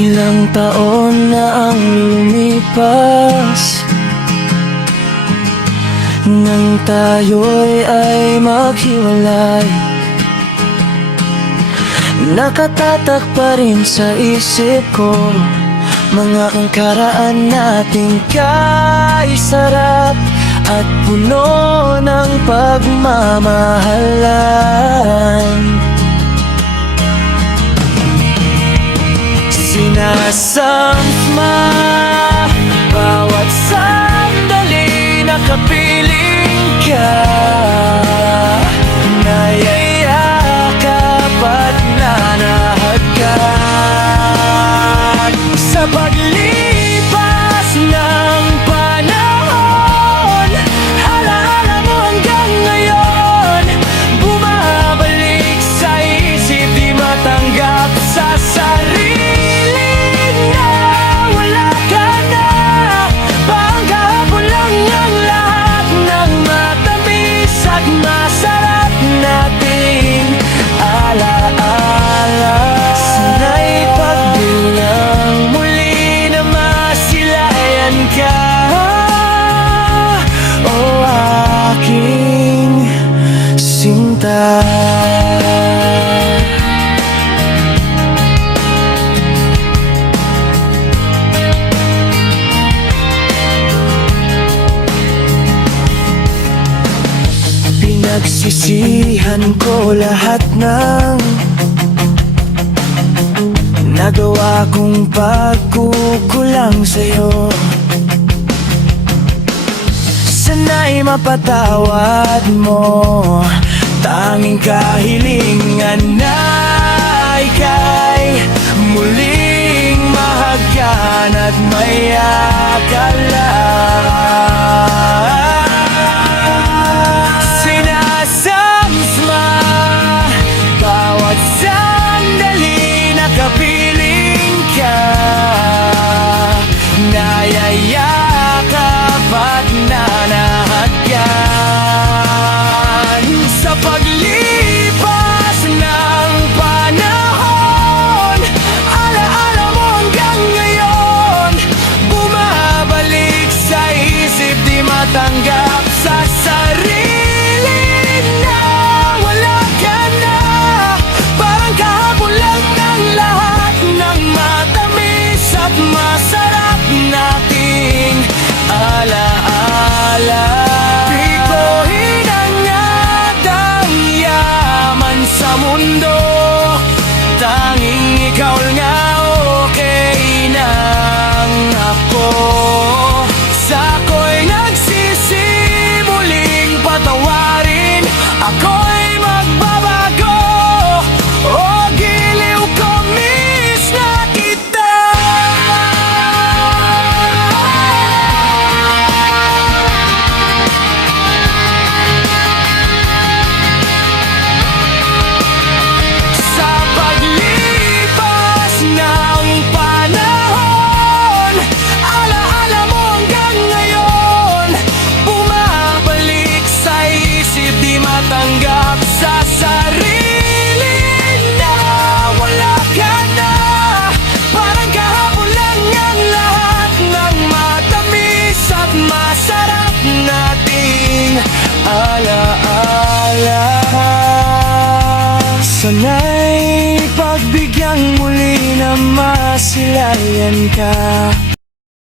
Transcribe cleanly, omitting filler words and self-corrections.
Ilang taon na ang lumipas nang tayo'y ay maghiwalay. Nakatatak pa rin sa isip ko mga nakaraan nating kay sarap at puno ng pagmamahalan. Sinasama bawat sandali na kapiling ka, nayayakap at nanahagkan. Sa paglipas ng panahon, alaala mo hanggang ngayon, bumabalik sa isip, di matanggap sa sarili na wala ka na. Parang kahapon lang ang lahat ng matamis at masarap nating alaala. Sana'y pagbilang muli na masilayan ka, o aking sinta. Pinagsisihan ko lahat ng nagawa kong pagkukulang sa'yo. Sana'y mapatawad mo, tanging kahilingan na ika'y muling mahagkan at may akala. Sinasama bawat sandali na kapiling ka, nayayakap at nanahagkan. Sa paglipas ng panahon, alaala mo hanggang ngayon, bumabalik sa isip, di matanggap sa sarili na wala ka na. Parang kahapon lang ang lahat ng matamis at masarap nating alaala. Di ko hinangad ang yaman sa mundo, tanging ikaw nga okay nang ako. Sa ako'y nagsisimuling patawarin, ako'y magbabago, o giliw ko miss na kita. Sa paglipas ng panahon, alaala mo hanggang ngayon, bumabalik sa isip, di matanggap sa sarili na wala ka na. Parang kahapon lang ang lahat ng matamis at masarap nating alaala. Sana'y pagbigyan muli na masilayan ka,